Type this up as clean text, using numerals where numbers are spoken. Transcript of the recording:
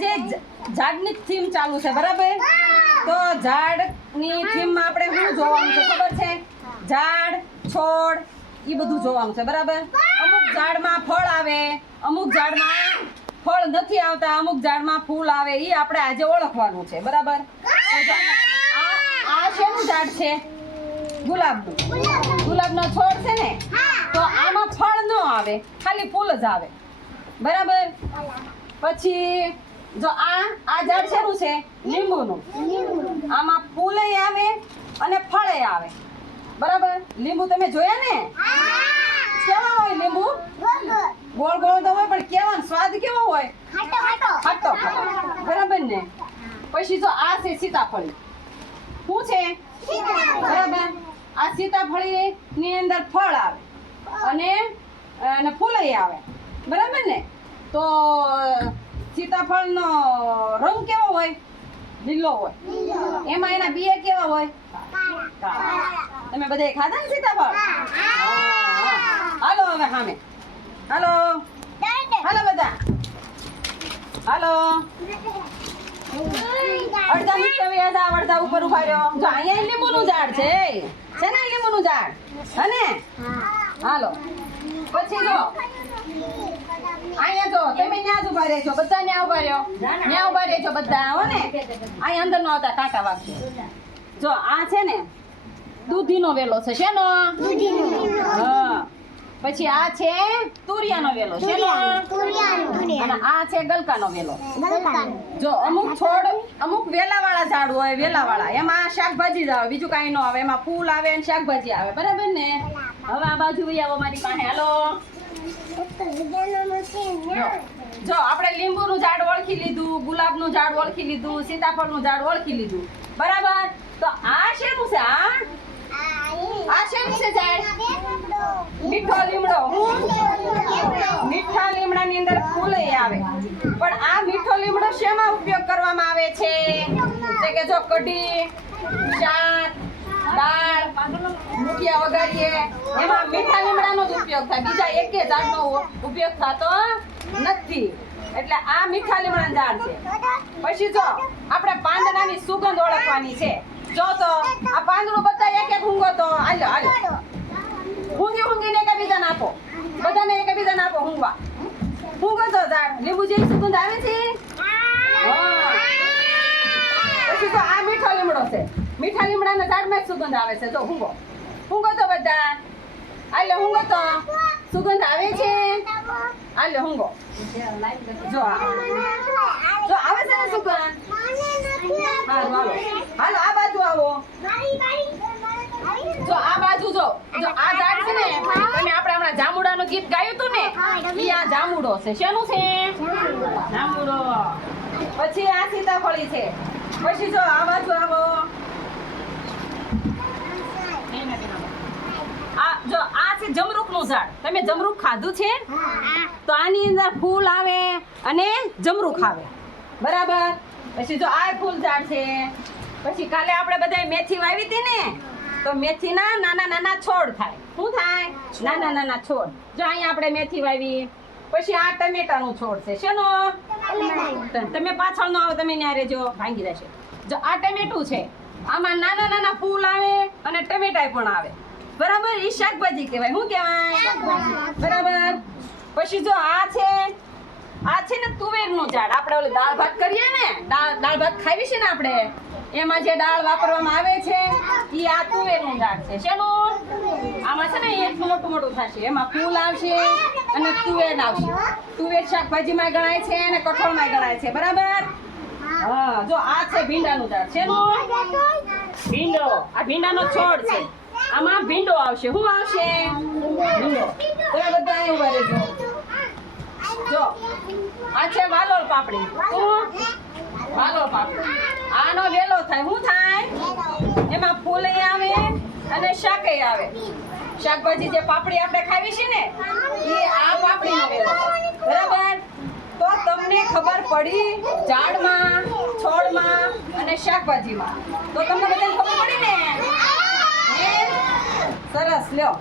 આજે ઝાડની થીમ ચાલુ છે બરાબર? તો ઝાડની થીમમાં આપણે શું જોવાનું છે ખબર છે? ઝાડ, છોડ એ બધું જોવાનું છે બરાબર? અમુક ઝાડમાં ફળ આવે, અમુક ઝાડમાં ફળ નથી આવતા, અમુક ઝાડમાં ફૂલ આવે, એ આપણે આજે ઓળખવાનું છે બરાબર? આ શેનું ઝાડ છે? ગુલાબનું. ગુલાબનો છોડ છે ને, તો આમાં ફળ ન આવે, ખાલી ફૂલ જ આવે બરાબર? પછી જો આ ઝાડ શેનું છે? લીંબુનું. આમાં ફૂલે આવે અને ફળે આવે બરાબર? લીંબુ તમે જોયા ને? કેવા હોય લીંબુ? ગોળ ગોળ તો હોય, પણ કેવાનો સ્વાદ કેવો હોય? ખાટો બરાબર ને? પછી જો આ છે સીતાફળી. શું છે? બરાબર? આ સીતાફળી ની અંદર ફળ આવે અને ફૂલે આવે બરાબર ને? તો સીતાફળનો રંગ કેવો હોય? લીલો હોય. એમાં એના બિયા કેવા હોય? તમે બધાએ ખાધા ને સીતાફળ? હાલો હવે સામે હાલો હાલો બધા હાલો. અડધા નીચે વ્યાજા, અડધા ઉપર ઉભા રહ્યો. જો અહીંયા લીંબુનું ઝાડ છે ને? લીંબુનું ઝાડ હને? હાલો. પછી જો અહીંયા જો તમે ન્યા જ ઉભા રહેજો, બધા ન્યા ઉભા રહ્યો, ન્યા ઉભા રહેજો બધા હો ને? અહીંયા અંદર નો આવતા, કાંટા વાગશે. જો આ છે ને દૂધીનો વેલો છે. શેનો? હા. પછી આ છે તુરિયાનો વેલો. શેનો? અને આ છે ગલકાનો વેલો. જો અમુક છોડ, અમુક વેલાવાળા ઝાડ હોય, વેલાવાળા, એમાં શાકભાજી જ આવે, બીજું કાંઈ ન આવે, એમાં ફૂલ આવે અને શાકભાજી આવે બરાબર ને? હવે આ બાજુ આવો મારી પાસે. હાલો. જો આપણે લીંબુનું ઝાડ ઓળખી લીધું, ગુલાબનું ઝાડ ઓળખી લીધું, સીતાફળનું ઝાડ ઓળખી લીધું બરાબર? તો આ શેનું છે? આ શેનું છે ઝાડ? મીઠો લીમડો. મીઠા લીમડાની અંદર ફૂલ આવે, પણ આ મીઠો લીમડો શેમાં ઉપયોગ કરવામાં આવે છે? કે જો કઢી, શાક, દાળ, મુઠિયા વગાડીએ, એમાં મીઠા લીમડાનો જ ઉપયોગ થાય, બીજા એકે ઝાડનો ઉપયોગ થતો નથી. એટલે આ મીઠા લીમડાનું ઝાડ છે. પછી જો આપણે પાંદડાની સુગંધ ઓળખવાની છે. જો તો આ પાંદડું બધા એક એક ઊંઘો તો હાલો હાલો ઊંઘીને એકબીજાને આપો, બધાને એકબીજાને આપો ઊંઘવા. ઊંઘો તો ઝાડ લીંબુ જેવી સુગંધ આવે છે. પછી તો આ મીઠો લીમડો છે. મીઠા લીમડાના ઝાડમાં સુગંધ આવે છે. તો ઊંઘો તો બધા હાલો, ઊંઘો તો સુગંધ આવે છે. હાલો ઊંઘો. જો આવે છે ને સુગંધ? હાલો હાલો આ બાજુ આવો. જો આ બાજુ જો આ ઝાડ છે ને, તમે આપણે હમણાં જાંબુડાનું ગીત ગાયું હતું ને, ઈ આ જાંબુડો છે. શેનું છે? જાંબુડો. પછી આ સીતાફળી છે. પછી જો આ બાજુ આવો. જો આ છે જમરૂખનું ઝાડ. તમે જમરૂખ ખાધું છે? તો આની અંદર ફૂલ આવે અને જમરૂખ આવે બરાબર? પછી જો આ ફૂલ ઝાડ છે. પછી કાલે આપણે બધાએ મેથી વાવી હતી ને, તો મેથીના નાના નાના છોડ થાય. શું થાય? નાના નાના છોડ. જો અહીંયા આપણે મેથી વાવી. પછી આ ટમેટાનું છોડ છે. શેનો? તમે પાછળ નો આવો, તમે ન્યા રહેજો, ભાંગી રહેશે. જો આ ટમેટું છે, આમાં નાના નાના ફૂલ આવે અને ટમેટા પણ આવે બરાબર? એ શાકભાજી કહેવાય. શું કહેવાય? બરાબર. પછી જો આ છે ને તુવેરનું ઝાડ. આપણે ઓલી દાળ ભાત કરીએ ને, દાળ ભાત ખાવી છે ને આપણે, એમાં જે દાળ વાપરવામાં આવે છે એ આ તુવેરનું ઝાડ છે. શેનું? આમાં છે ને એટલું મોટું મોટું થશે, એમાં ફૂલ આવશે અને તુવેર આવશે. તુવેર શાકભાજીમાં ગણાય છે અને કઠોળમાં ગણાય છે બરાબર? હા. જો આ છે ભીંડાનું ઝાડ. શેનું? ભીંડો. આ ભીંડાનો છોડ છે. આમાં ભીંડો આવશે. શું આવશે? ભીંડો. તમે બધા અહીં ઉભા રહેજો. જો આ છે વાલોળ પાપડી. વાલોળ પાપડી. આનો વેલો થાય. શું થાય? એમાં ફૂલ આવે અને શાકે આવે. શાકભાજી જે પાપડી આપણે ખાવી છે ને, એ આ પાપડીનો વેલો બરાબર? તો તમને ખબર પડી ઝાડમાં, છોડમાં અને શાકભાજીમાં. તો તમને બધાને ખબર પડી ને? સરસ લ્યો.